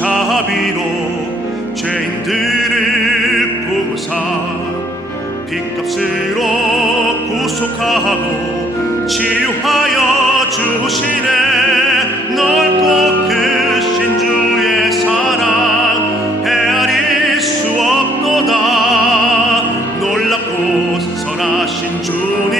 자비로 죄인들을 보고사 빚값으로 구속하고 치유하여 주시네. 넓고 크신 그 주의 사랑 헤아릴 수 없도다. 놀랍고 선하신 주님.